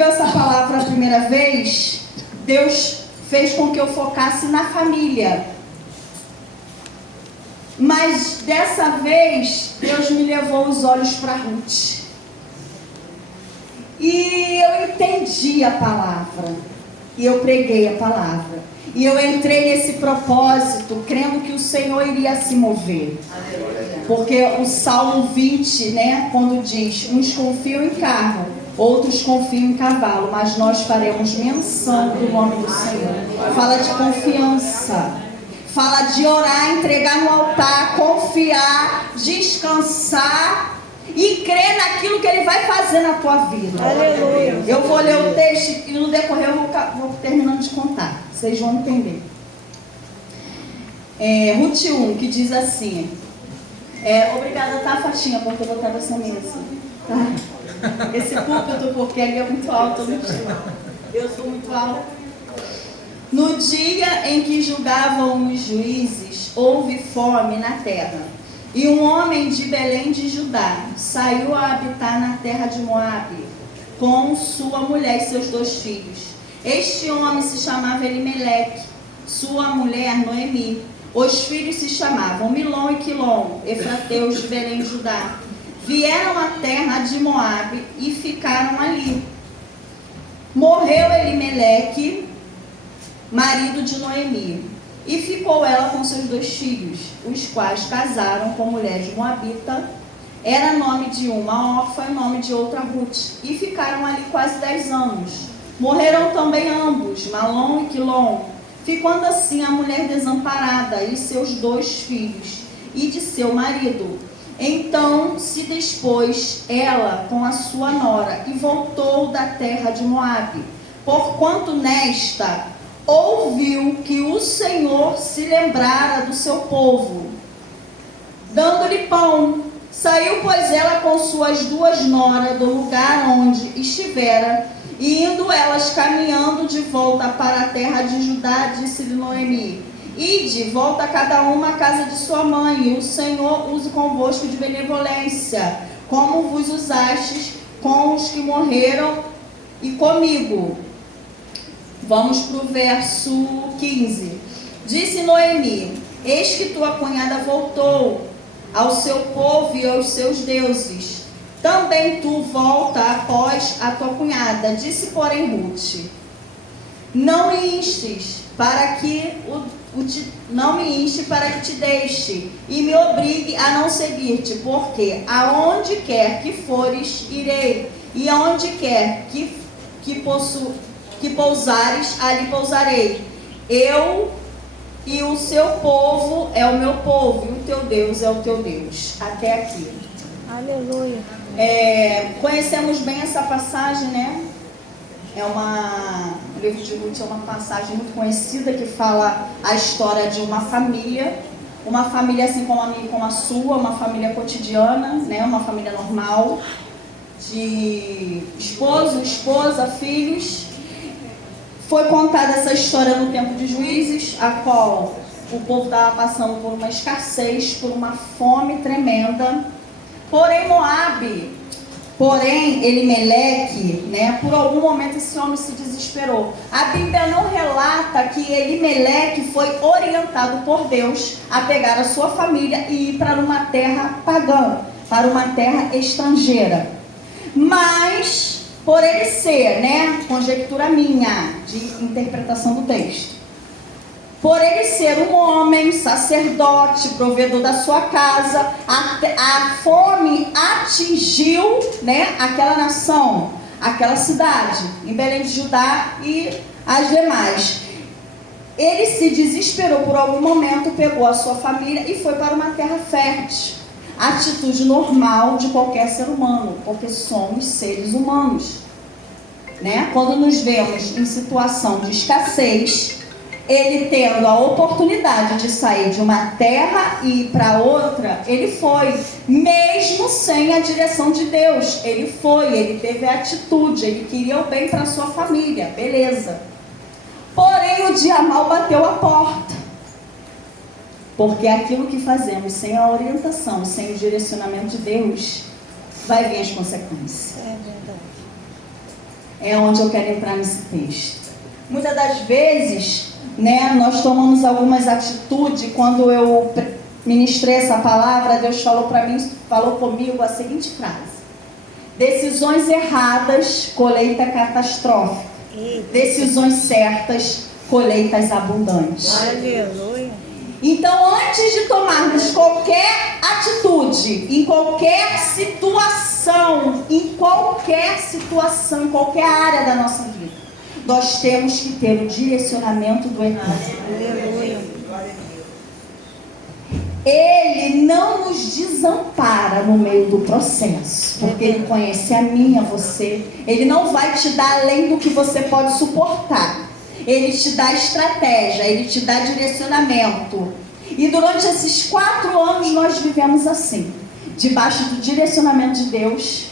deu essa palavra a primeira vez, Deus fez com que eu focasse na família. Mas dessa vez, Deus me levou os olhos para Ruth. E eu entendi a palavra. E eu preguei a palavra. E eu entrei nesse propósito, crendo que o Senhor iria se mover. Porque o Salmo 20, né, quando diz, uns confiam em carro, outros confiam em cavalo, mas nós faremos menção do nome do Senhor. Fala de confiança. Fala de orar, entregar no altar, confiar, descansar e crer naquilo que Ele vai fazer na tua vida. Aleluia. Eu vou ler o texto e no decorrer eu vou terminando de contar. Vocês vão entender. Ruth 1, que diz assim. Obrigada, tá, Fatinha, por ter botado essa mesa. Tá? Esse púlpito, porque ali é muito alto, eu sou muito alta. No dia em que julgavam os juízes, houve fome na terra. E um homem de Belém de Judá saiu a habitar na terra de Moabe, com sua mulher e seus 2 filhos. Este homem se chamava Elimeleque, sua mulher Noemi. Os filhos se chamavam Milom e Quilom, efrateus de Belém de Judá. Vieram à terra de Moabe e ficaram ali. Morreu Elimeleque, marido de Noemi, e ficou ela com seus 2 filhos, os quais casaram com mulheres moabita. Era nome de uma Orfa e nome de outra Ruth, e ficaram ali quase 10 anos. Morreram também ambos, Malom e Quilom, ficando assim a mulher desamparada e seus 2 filhos, e de seu marido. Então se dispôs ela com a sua nora, e voltou da terra de Moabe, porquanto nesta ouviu que o Senhor se lembrara do seu povo, dando-lhe pão. Saiu, pois, ela com suas 2 noras do lugar onde estivera, e indo elas caminhando de volta para a terra de Judá, disse-lhe Noemi: Ide, volta cada uma à casa de sua mãe, e o Senhor use convosco de benevolência, como vos usastes com os que morreram e comigo. Vamos para o verso 15. Disse Noemi: Eis que tua cunhada voltou ao seu povo e aos seus deuses. Também tu volta após a tua cunhada. Disse, porém, Ruth: Não me instes para que te deixe e me obrigue a não seguir-te, porque aonde quer que fores, irei, e aonde quer que pousares, ali pousarei. Eu e o seu povo é o meu povo, e o teu Deus é o teu Deus. Até aqui. Aleluia. Conhecemos bem essa passagem, né? O livro de Ruth é uma passagem muito conhecida que fala a história de uma família assim como a minha e como a sua, uma família cotidiana, né? Uma família normal, de esposo, esposa, filhos. Foi contada essa história no tempo de Juízes, a qual o povo estava passando por uma escassez, por uma fome tremenda. Porém, Elimeleque, né, por algum momento esse homem se desesperou. A Bíblia não relata que Elimeleque foi orientado por Deus a pegar a sua família e ir para uma terra pagã, para uma terra estrangeira. Mas, por ele ser, né, conjectura minha, de interpretação do texto, por ele ser um homem, sacerdote, provedor da sua casa, a fome atingiu, né, aquela nação, aquela cidade, em Belém de Judá e as demais. Ele se desesperou por algum momento, pegou a sua família e foi para uma terra fértil. Atitude normal de qualquer ser humano, porque somos seres humanos, né? Quando nos vemos em situação de escassez, ele tendo a oportunidade de sair de uma terra e ir para outra, ele foi, mesmo sem a direção de Deus. Ele teve a atitude, ele queria o bem para sua família, beleza. Porém, o dia mal bateu a porta, porque aquilo que fazemos sem a orientação, sem o direcionamento de Deus, vai vir as consequências. É verdade. é onde eu quero entrar nesse texto. Muitas das vezes, né, nós tomamos algumas atitudes. Quando eu ministrei essa palavra, Deus falou para mim, falou comigo a seguinte frase: decisões erradas, colheita catastrófica. Decisões certas, colheitas abundantes. Aleluia. Então, antes de tomarmos qualquer atitude, em qualquer situação, em qualquer área da nossa vida, nós temos que ter o direcionamento do Eterno. Aleluia. Ele não nos desampara no meio do processo, porque Ele conhece a mim, a você. Ele não vai te dar além do que você pode suportar. Ele te dá estratégia, Ele te dá direcionamento. E durante esses 4 anos nós vivemos assim, debaixo do direcionamento de Deus,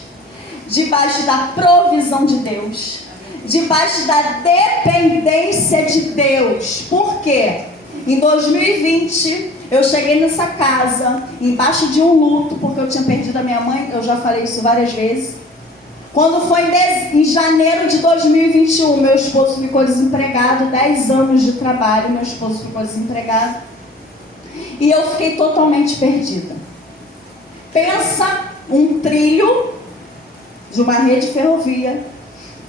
debaixo da provisão de Deus, debaixo da dependência de Deus. Por quê? Em 2020, eu cheguei nessa casa, embaixo de um luto, porque eu tinha perdido a minha mãe. Eu já falei isso várias vezes. Quando foi em janeiro de 2021, meu esposo ficou desempregado, 10 anos de trabalho, meu esposo ficou desempregado. E eu fiquei totalmente perdida. Pensa um trilho de uma rede ferrovia,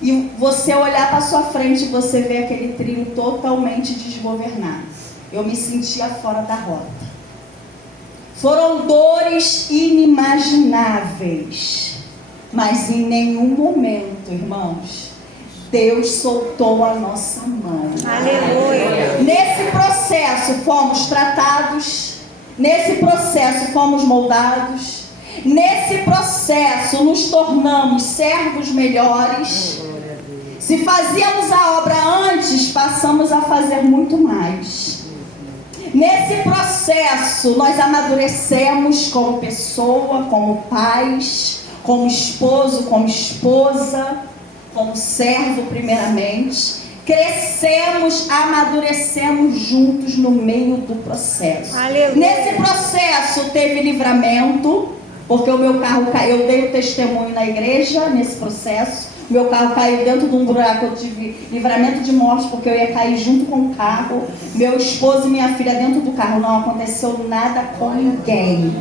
e você olhar para sua frente e você vê aquele trilho totalmente desgovernado. Eu me sentia fora da rota. Foram dores inimagináveis, mas em nenhum momento, irmãos, Deus soltou a nossa mão. Aleluia. Nesse processo fomos tratados, nesse processo fomos moldados, nesse processo nos tornamos servos melhores. Se fazíamos a obra antes, passamos a fazer muito mais. Nesse processo, nós amadurecemos como pessoa, como pais, como esposo, como esposa, como servo primeiramente. Crescemos, amadurecemos juntos no meio do processo. Aleluia. Nesse processo teve livramento, porque o meu carro caiu. Eu dei o testemunho na igreja nesse processo. Meu carro caiu dentro de um buraco, eu tive livramento de morte, porque eu ia cair junto com o carro. Meu esposo e minha filha dentro do carro, não aconteceu nada com ninguém.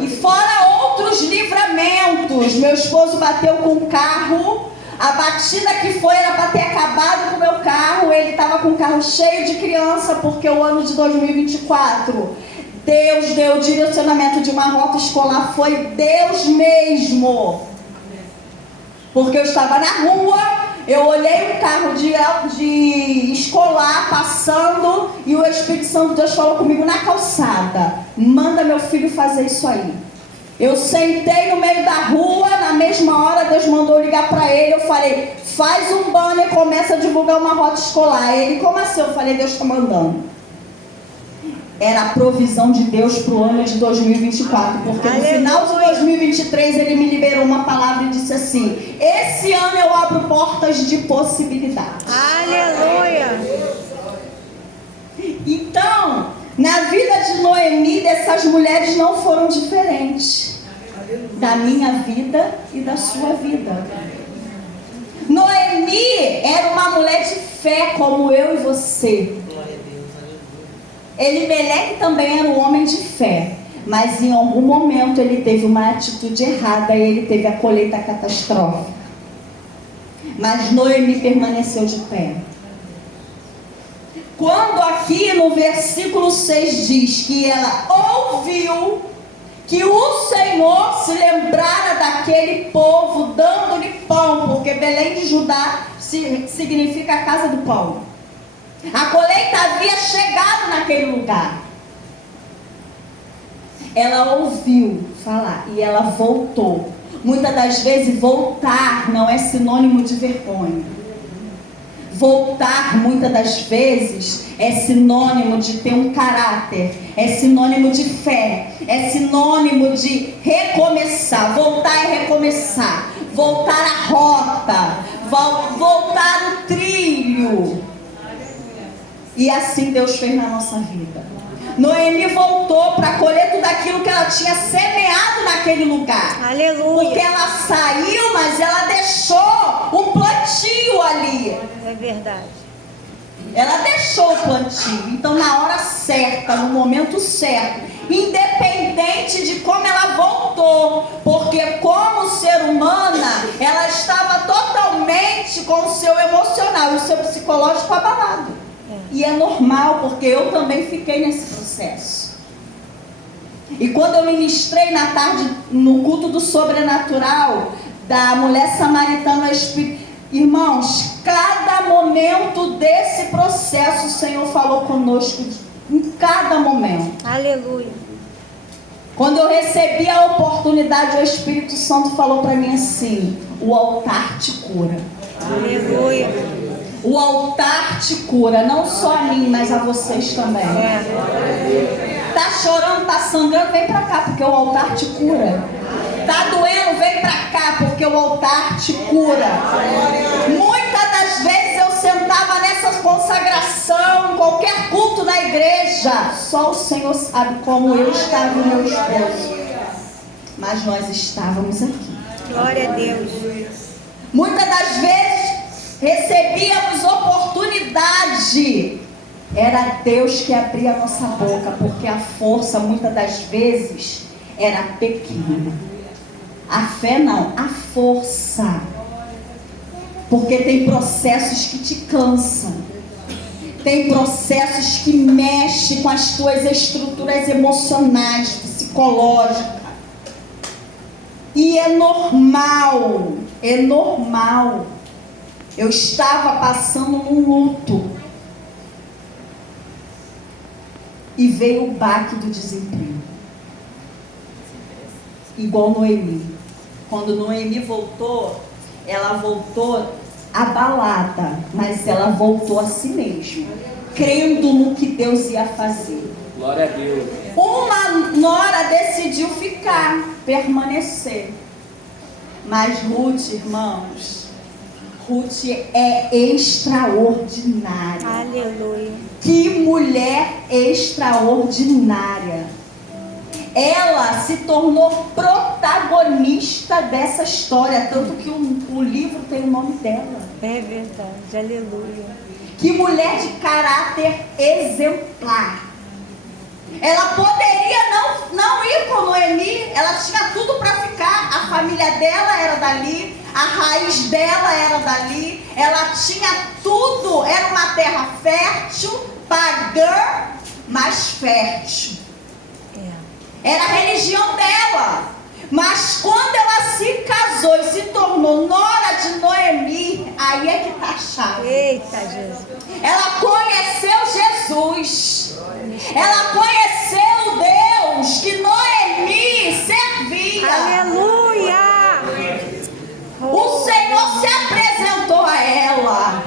E fora outros livramentos, meu esposo bateu com o carro, a batida que foi era para ter acabado com o meu carro. Ele estava com o carro cheio de criança, porque o ano de 2024, Deus deu o direcionamento de uma rota escolar, foi Deus mesmo. Porque eu estava na rua, eu olhei um carro de escolar passando, e o Espírito Santo de Deus falou comigo na calçada: manda meu filho fazer isso aí. Eu sentei no meio da rua, na mesma hora Deus mandou ligar para ele. Eu falei: faz um banner e começa a divulgar uma rota escolar. Ele: como assim? Eu falei: Deus está mandando. Era a provisão de Deus para o ano de 2024, porque no final de 2023 Ele me liberou uma palavra e disse assim: esse ano eu abro portas de possibilidades. Aleluia. Então, na vida de Noemi, dessas mulheres não foram diferentes da minha vida e da sua vida. Noemi era uma mulher de fé como eu e você. Elimeleque também era um homem de fé, mas em algum momento ele teve uma atitude errada e ele teve a colheita catastrófica. Mas Noemi permaneceu de pé. Quando aqui no versículo 6 diz que ela ouviu que o Senhor se lembrara daquele povo dando-lhe pão, porque Belém de Judá significa a casa do pão. A colheita havia chegado naquele lugar. Ela ouviu falar e ela voltou. Muitas das vezes voltar não é sinônimo de vergonha. Voltar muitas das vezes é sinônimo de ter um caráter, é sinônimo de fé, é sinônimo de recomeçar. Voltar é recomeçar, voltar à rota, voltar no trilho. E assim Deus fez na nossa vida. Noemi voltou para colher tudo aquilo que ela tinha semeado naquele lugar. Aleluia. Porque ela saiu, mas ela deixou um plantio ali. É verdade. Ela deixou o plantio. Então, na hora certa, no momento certo, independente de como ela voltou, porque como ser humana, ela estava totalmente com o seu emocional e o seu psicológico abalado. E é normal, porque eu também fiquei nesse processo. E quando eu ministrei na tarde, no culto do sobrenatural, da mulher samaritana espiritual, irmãos, cada momento desse processo o Senhor falou conosco, em cada momento. Aleluia. Quando eu recebi a oportunidade, o Espírito Santo falou para mim assim: o altar te cura. Aleluia. O altar te cura, não só a mim, mas a vocês também. Tá chorando, tá sangrando, vem para cá, porque o altar te cura. Tá doendo, vem para cá, porque o altar te cura. Muitas das vezes eu sentava nessa consagração, em qualquer culto da igreja, só o Senhor sabe como eu estava e meu esposo. Mas nós estávamos aqui. Glória a Deus. Muitas das vezes recebíamos oportunidade. Era Deus que abria a nossa boca, porque a força muitas das vezes era pequena. A fé não, a força. Porque tem processos que te cansam. Tem processos que mexem com as tuas estruturas emocionais, psicológicas. E é normal, é normal. Eu estava passando num luto. E veio o baque do desemprego. Igual Noemi. Quando Noemi voltou, ela voltou abalada, mas ela voltou a si mesma, crendo no que Deus ia fazer. Glória a Deus. Uma nora decidiu ficar, permanecer. Mas Ruth, irmãos, Ruth é extraordinária. Aleluia. Que mulher extraordinária. Ela se tornou protagonista dessa história, tanto que o livro tem o nome dela. É verdade. Aleluia. Que mulher de caráter exemplar. Ela poderia não ir com Noemi, ela tinha tudo para ficar. A família dela era dali, a raiz dela era dali, ela tinha tudo. Era uma terra fértil, pagã, mas fértil. Era a religião dela. Mas quando ela se casou e se tornou nora de Noemi, aí é que está a chave. Eita, Jesus. Ela conheceu Jesus. Ela conheceu o Deus que Noemi servia. Aleluia. O Senhor se apresentou a ela.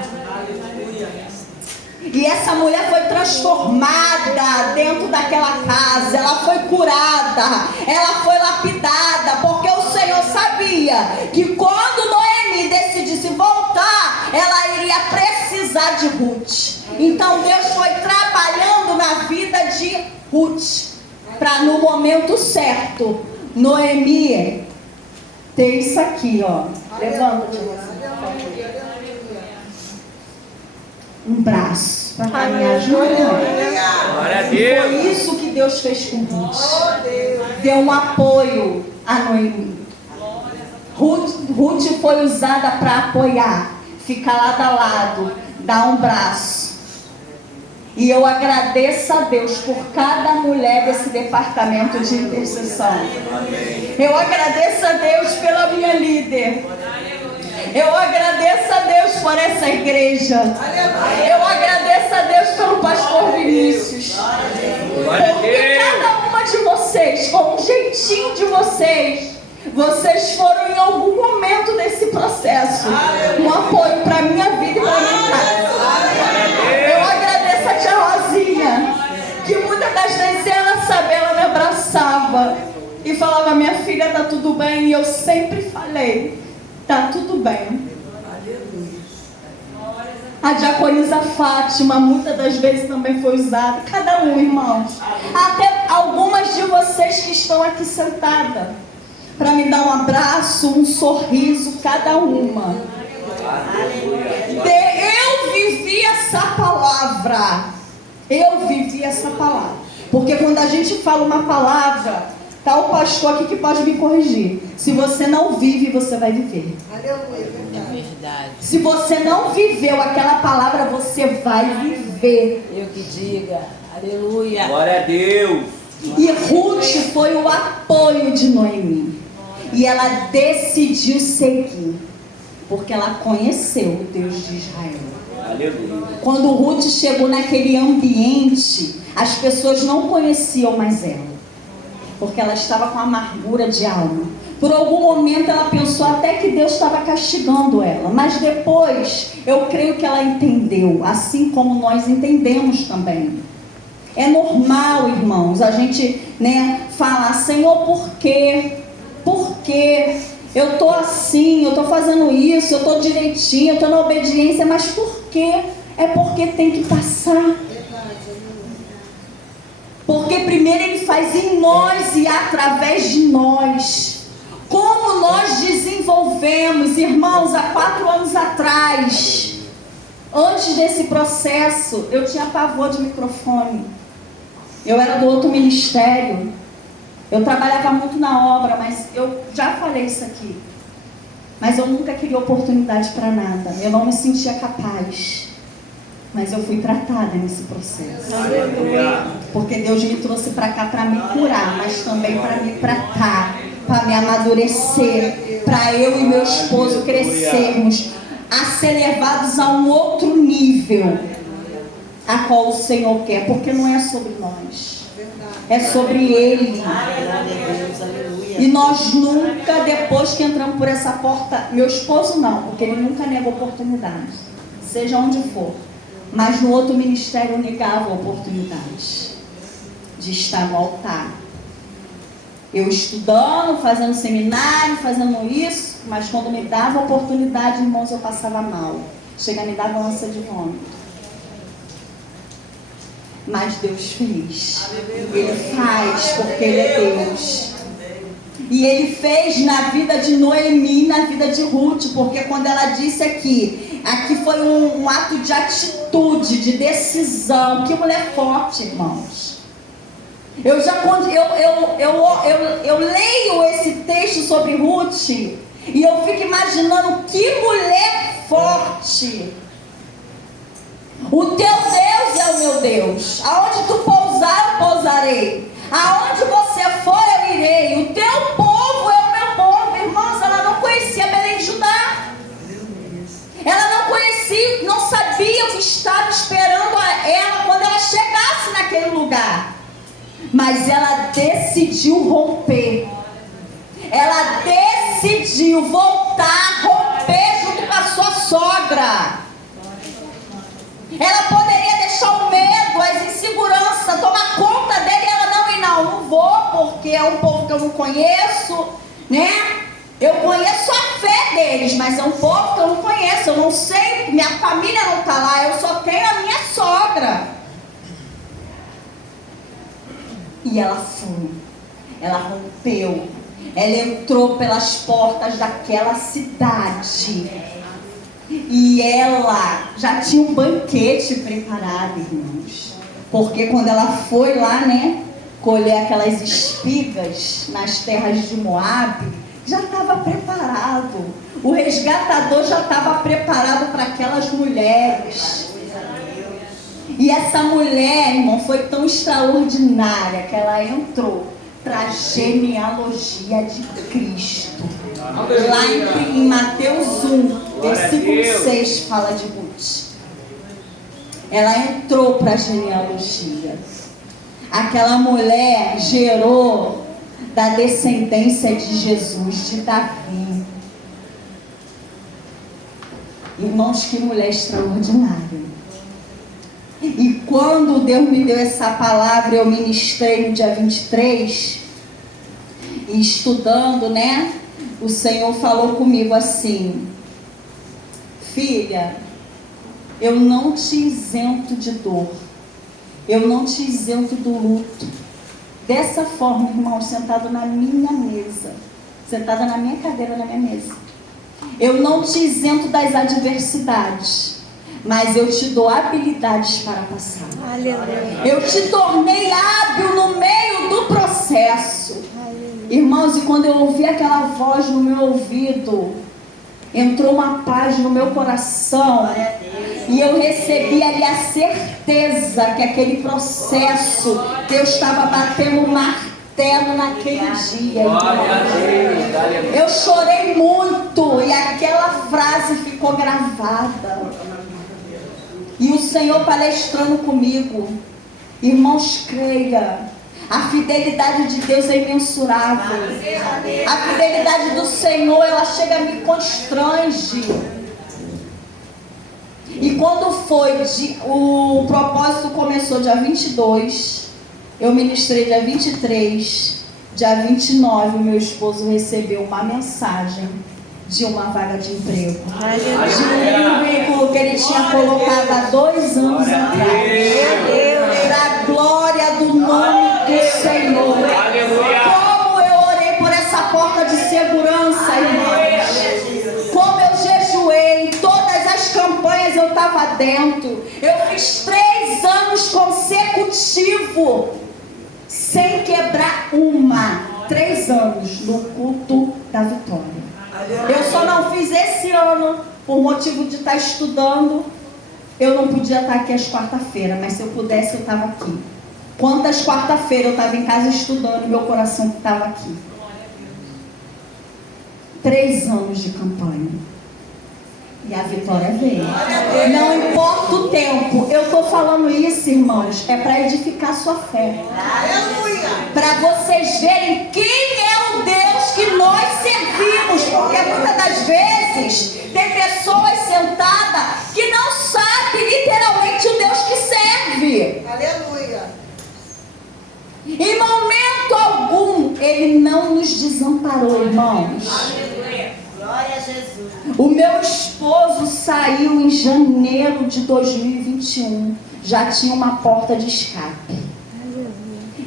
E essa mulher foi transformada dentro daquela casa. Ela foi curada. Ela foi lapidada. Porque o Senhor sabia que quando Noemi decidisse voltar, ela iria precisar de Ruth. Então Deus foi trabalhando na vida de Ruth, para no momento certo Noemi ter isso aqui, ó. Levanta-te. Um braço para caminhar junto. Glória a Foi Deus. isso que Deus fez com Ruth. Deu um apoio a Noemi. Ruth foi usada para apoiar, ficar lado a lado, dar um braço. E eu agradeço a Deus por cada mulher desse departamento de intercessão. Eu agradeço a Deus pela minha líder. Eu agradeço a Deus por essa igreja. Eu agradeço a Deus pelo pastor Vinícius. Porque cada uma de vocês, com um jeitinho de vocês, vocês foram em algum momento desse processo um apoio para a minha vida e para a minha casa. Eu agradeço a tia Rosinha, que muitas das vezes ela me abraçava e falava: minha filha, tá tudo bem? E eu sempre falei: tá tudo bem. A diaconisa Fátima, muitas das vezes também foi usada. Cada um, irmãos. Até algumas de vocês que estão aqui sentadas, para me dar um abraço, um sorriso, cada uma. Eu vivi essa palavra. Eu vivi essa palavra. Porque quando a gente fala uma palavra, tá o pastor aqui que pode me corrigir. Se você não vive, você vai viver. Aleluia. Verdade. Se você não viveu aquela palavra, você vai viver. Eu que diga. Aleluia. Glória a Deus. E Ruth foi o apoio de Noemi. E ela decidiu seguir. Porque ela conheceu o Deus de Israel. Aleluia. Quando Ruth chegou naquele ambiente, as pessoas não conheciam mais ela. Porque ela estava com amargura de alma. Por algum momento ela pensou até que Deus estava castigando ela. Mas depois, eu creio que ela entendeu. Assim como nós entendemos também. É normal, irmãos, a gente, falar: Senhor, por quê? Por quê? Eu estou assim, eu estou fazendo isso, eu estou direitinho, eu estou na obediência. Mas por quê? É porque tem que passar. Porque primeiro Ele faz em nós e através de nós. Como nós desenvolvemos, irmãos, há 4 anos atrás, antes desse processo, eu tinha pavor de microfone. Eu era do outro ministério. Eu trabalhava muito na obra, mas eu já falei isso aqui. Mas eu nunca queria oportunidade para nada. Eu não me sentia capaz. Mas eu fui tratada nesse processo. Aleluia. Porque Deus me trouxe para cá para me curar, mas também para me tratar, para me amadurecer, para eu e meu esposo crescermos, a ser levados a um outro nível, a qual o Senhor quer, porque não é sobre nós, é sobre Ele. E nós nunca, depois que entramos por essa porta, meu esposo não, porque ele nunca nega oportunidade, seja onde for. Mas no outro ministério eu negava a oportunidade de estar no altar. Eu estudando, fazendo seminário, fazendo isso, mas quando me dava a oportunidade, irmãos, eu passava mal. Chega a me dar ânsia de vômito. Mas Deus fez. Ele faz porque Ele é Deus. E Ele fez na vida de Noemi, na vida de Ruth, porque quando ela disse aqui foi um ato de atitude, de decisão. Que mulher forte, irmãos. Eu leio esse texto sobre Ruth e eu fico imaginando que mulher forte. O teu Deus é o meu Deus. Aonde tu pousar, eu pousarei. Aonde você for, eu irei. O teu povo é o meu povo. Irmãos, ela não conhecia Belém de Judá. Ela não conhecia, não sabia o que estava esperando a ela quando ela chegasse naquele lugar. Mas ela decidiu romper. Ela decidiu voltar, romper junto com a sua sogra. Ela poderia deixar o medo, as inseguranças, tomar conta dele e ela não vou, porque é um povo que eu não conheço, Eu conheço a fé deles, mas é um povo que eu não conheço, eu não sei, minha família não está lá, eu só tenho a minha sogra. E ela foi, ela rompeu, ela entrou pelas portas daquela cidade. E ela já tinha um banquete preparado, irmãos. Porque quando ela foi lá, colher aquelas espigas nas terras de Moabe, já estava preparado. O resgatador já estava preparado para aquelas mulheres. E essa mulher, irmão, foi tão extraordinária que ela entrou para a genealogia de Cristo. Lá em Mateus 1, versículo 6, fala de Ruth. Ela entrou para a genealogia. Aquela mulher gerou da descendência de Jesus, de Davi. Irmãos, que mulher extraordinária. E quando Deus me deu essa palavra, eu ministrei no dia 23, e estudando, o Senhor falou comigo assim: filha, eu não te isento de dor. Eu não te isento do luto. Dessa forma, irmão, sentado na minha mesa, sentada na minha cadeira, na minha mesa, eu não te isento das adversidades, mas eu te dou habilidades para passar. Aleluia. Eu te tornei hábil no meio do processo. Aleluia. Irmãos, e quando eu ouvi aquela voz no meu ouvido, entrou uma paz no meu coração. E eu recebi ali a certeza que aquele processo, Deus estava batendo um martelo naquele dia. Eu chorei muito e aquela frase ficou gravada. E o Senhor palestrando comigo. Irmãos, creia, a fidelidade de Deus é imensurável. A fidelidade do Senhor, ela chega a me constrange. E quando o propósito começou dia 22, eu ministrei dia 23, dia 29, o meu esposo recebeu uma mensagem de uma vaga de emprego. De um currículo que ele tinha colocado há 2 anos atrás. Para a glória do nome do Senhor. Como eu orei por essa porta de segurança, irmãos. Como eu jejuei, todas as campanhas eu estava dentro. Eu fiz 3 anos consecutivos, sem quebrar uma. 3 anos no culto da vitória. Eu só não fiz esse ano, por motivo de estar estudando. Eu não podia estar aqui às quarta-feiras, mas se eu pudesse eu estava aqui. Quantas quarta-feiras eu estava em casa estudando e meu coração estava aqui. 3 anos de campanha. E a vitória veio. Não importa o tempo. Eu estou falando isso, irmãos, é para edificar a sua fé. Para vocês verem quem é o Deus que nós servimos. Porque muitas das vezes tem pessoas sentadas que não sabem literalmente o Deus que serve. Aleluia. Em momento algum, Ele não nos desamparou, irmãos. Glória a Jesus. O meu esposo saiu em janeiro de 2021. Já tinha uma porta de escape.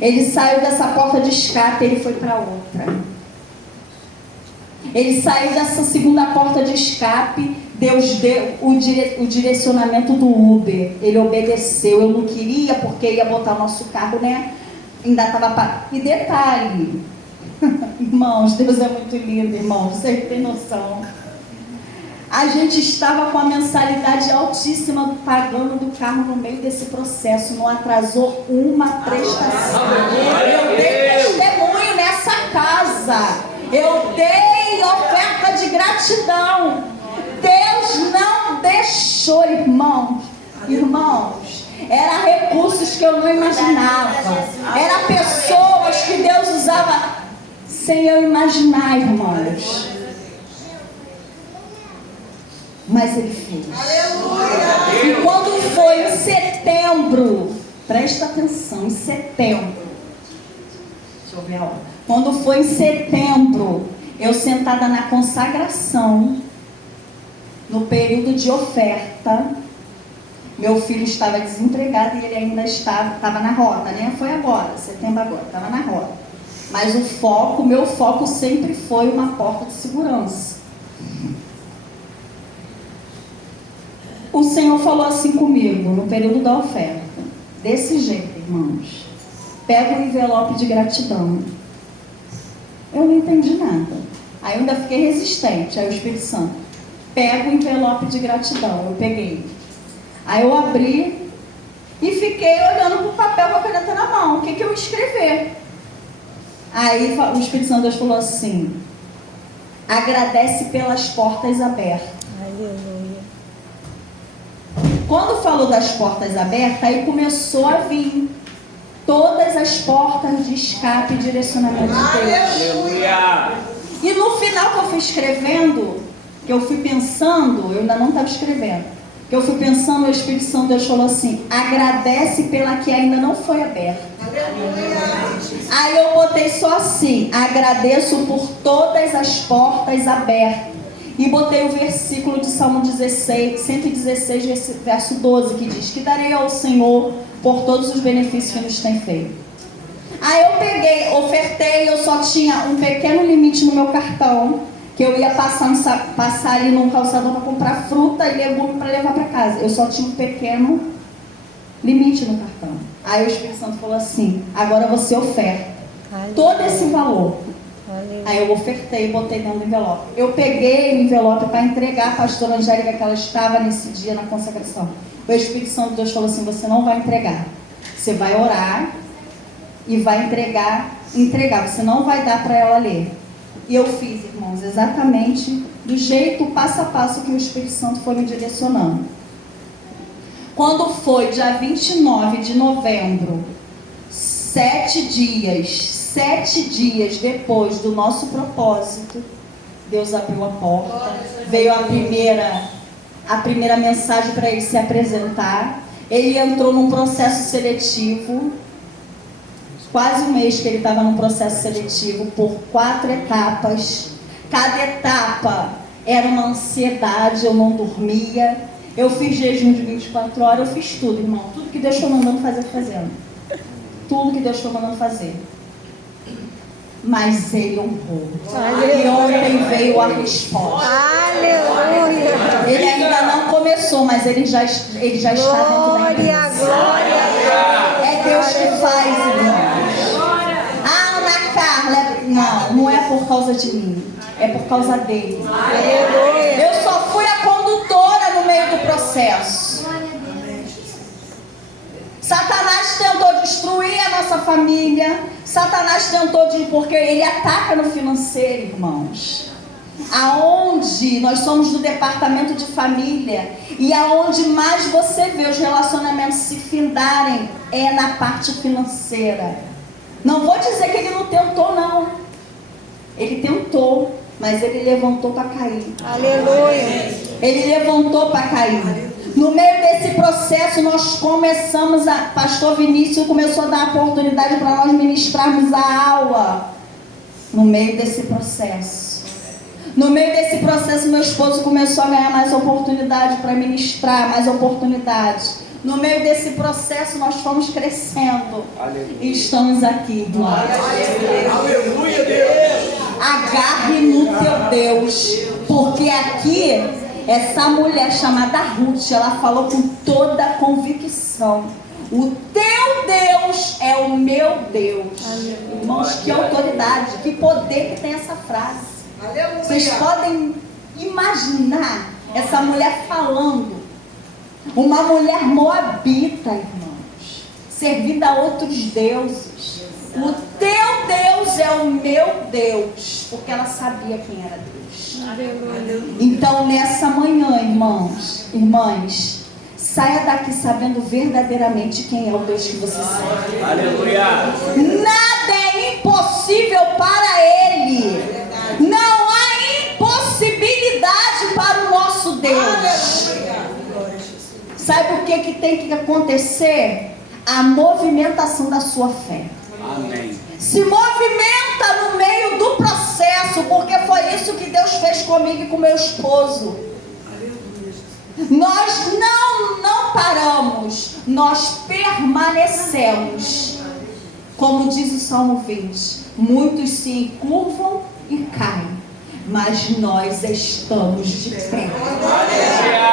Ele saiu dessa porta de escape, ele foi para outra. Ele saiu dessa segunda porta de escape, Deus deu o direcionamento do Uber. Ele obedeceu. Eu não queria, porque ia botar o nosso carro, né? Ainda estava... E detalhe, irmãos, Deus é muito lindo, irmãos, vocês têm noção. A gente estava com a mensalidade altíssima pagando do carro no meio desse processo, não atrasou uma prestação. Eu dei testemunho nessa casa, eu dei oferta de gratidão. Deus não deixou, irmãos. Era recursos que eu não imaginava, era pessoas que Deus usava sem eu imaginar, irmãos. Mas Ele fez. E quando foi em setembro, presta atenção, em setembro, deixa eu ver a hora. Quando foi em setembro, eu sentada na consagração, no período de oferta, meu filho estava desempregado e ele ainda estava na rota, né? Foi agora, setembro agora, estava na rota. Mas meu foco sempre foi uma porta de segurança. O Senhor falou assim comigo, no período da oferta, desse jeito, irmãos. Pega o envelope de gratidão. Eu não entendi nada. Aí eu ainda fiquei resistente. Aí o Espírito Santo, pega o envelope de gratidão. Eu peguei. Aí eu abri e fiquei olhando para o papel com a caneta na mão. O que eu ia escrever? Aí o Espírito Santo Deus falou assim: agradece pelas portas abertas. Aleluia. Quando falou das portas abertas, aí começou a vir todas as portas de escape e direcionamento de Deus. Aleluia. E no final que eu fui escrevendo, que eu fui pensando, eu ainda não estava escrevendo, que eu fui pensando, o Espírito Santo Deus falou assim: agradece pela que ainda não foi aberta. Aí eu botei só assim: agradeço por todas as portas abertas. E botei o versículo de Salmo Salmo 116, verso 12, que diz: que darei ao Senhor por todos os benefícios que nos tem feito. Aí eu peguei, ofertei, eu só tinha um pequeno limite no meu cartão, que eu ia passar ali num calçadão para comprar fruta e legume para levar para casa. Eu só tinha um pequeno limite no cartão. Aí o Espírito Santo falou assim: agora você oferta todo esse valor. Aí eu ofertei e botei dentro do envelope. Eu peguei o envelope para entregar a pastora Angélica, que ela estava nesse dia na consagração. O Espírito Santo de Deus falou assim: você não vai entregar, você vai orar e vai entregar. Você não vai dar para ela ler. E eu fiz, irmãos, exatamente do jeito, passo a passo que o Espírito Santo foi me direcionando. Quando foi dia 29 de novembro, 7 dias depois do nosso propósito, Deus abriu a porta, veio a primeira mensagem para ele se apresentar. Ele entrou num processo seletivo, quase um mês que ele estava num processo seletivo, por 4 etapas. Cada etapa era uma ansiedade, eu não dormia. Eu fiz jejum de 24 horas, eu fiz tudo, irmão. Tudo que Deus foi mandando fazer, fazendo. Tudo que Deus foi mandando fazer. Mas ele honrou. E ontem veio a resposta. Aleluia. Ele ainda não começou, mas ele já está dentro da empresa. Glória. É Deus que faz, irmãos. Ah, Ana Carla, não é por causa de mim, é por causa dele. Eu só fui a condutora no meio do processo. Satanás tentou destruir a nossa família. Satanás tentou porque ele ataca no financeiro, irmãos. Aonde nós somos do departamento de família, e aonde mais você vê os relacionamentos se findarem é na parte financeira. Não vou dizer que ele não tentou, não. Ele tentou, mas ele levantou para cair. Aleluia. Ele levantou para cair. No meio desse processo, nós começamos pastor Vinícius começou a dar oportunidade para nós ministrarmos a aula. No meio desse processo. No meio desse processo, meu esposo começou a ganhar mais oportunidade para ministrar, mais oportunidades. No meio desse processo, nós fomos crescendo. Aleluia. E estamos aqui, irmãos. Aleluia, Deus. Agarre no teu Deus, porque aqui, essa mulher chamada Ruth, ela falou com toda a convicção: o teu Deus é o meu Deus. Aleluia. Irmãos, que autoridade, que poder que tem essa frase. Aleluia. Vocês podem imaginar essa mulher falando. Uma mulher moabita, irmãos, servida a outros deuses. O teu Deus é o meu Deus, porque ela sabia quem era Deus. Então, nessa manhã, irmãs, saia daqui sabendo verdadeiramente quem é o Deus que você serve. Aleluia. Nada é impossível para Ele. Não há impossibilidade para o nosso Deus. Sabe o que tem que acontecer? A movimentação da sua fé. Amém. Se movimenta no meio do processo, porque foi isso que Deus fez comigo e com meu esposo. Nós não paramos, nós permanecemos. Como diz o Salmo 20, muitos se encurvam e caem, mas nós estamos de pé.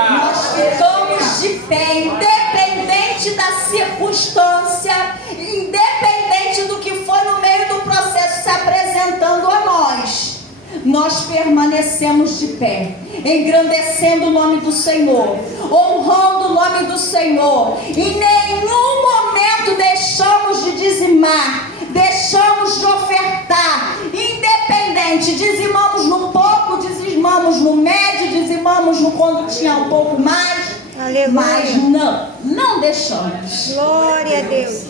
Nós ficamos de pé, independente da circunstância, independente do que foi no meio do processo se apresentando a nós. Nós permanecemos de pé, engrandecendo o nome do Senhor, honrando o nome do Senhor. Em nenhum momento deixamos de dizimar, deixamos de ofertar, independente. Dizimamos no pouco, dizimamos no médio, dizimamos no quando tinha um pouco mais. Aleluia. Mas não deixamos. Glória a Deus.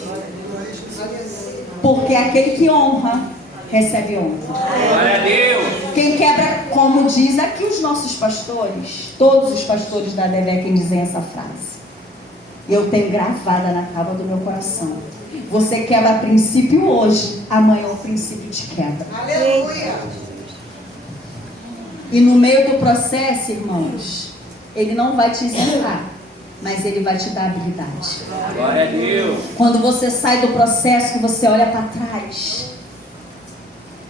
Porque aquele que honra recebe honra. Glória a Deus. Quem quebra, como diz aqui os nossos pastores, todos os pastores da DEVEC dizem essa frase. Eu tenho gravada na tábua do meu coração. Você quebra princípio hoje, amanhã o princípio te quebra. Aleluia. E no meio do processo, irmãos, Ele não vai te isentar, mas Ele vai te dar habilidade. Glória a Deus. Quando você sai do processo, que você olha para trás,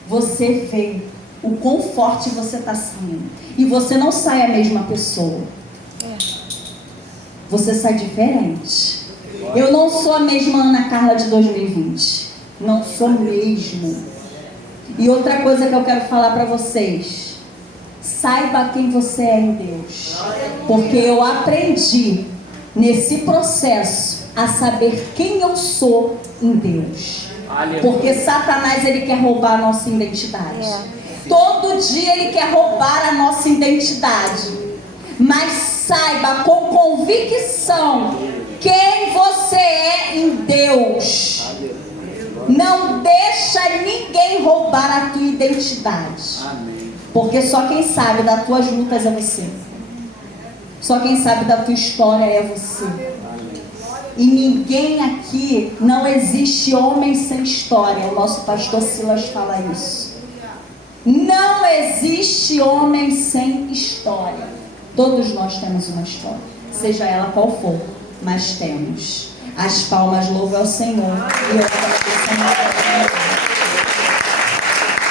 você vê o quão forte você está saindo. E você não sai a mesma pessoa. Você sai diferente. Eu não sou a mesma Ana Carla de 2020. Não sou mesmo. E outra coisa que eu quero falar para vocês. Saiba quem você é em Deus. Porque eu aprendi nesse processo a saber quem eu sou em Deus. Porque Satanás, ele quer roubar a nossa identidade. Todo dia ele quer roubar a nossa identidade. Mas saiba com convicção quem você é em Deus. Não deixa ninguém roubar a tua identidade. Porque só quem sabe das tuas lutas é você. Só quem sabe da tua história é você. E ninguém aqui, não existe homem sem história. O nosso pastor Silas fala isso. Não existe homem sem história. Todos nós temos uma história, seja ela qual for, mas temos. As palmas louvam ao Senhor. E eu agradeço a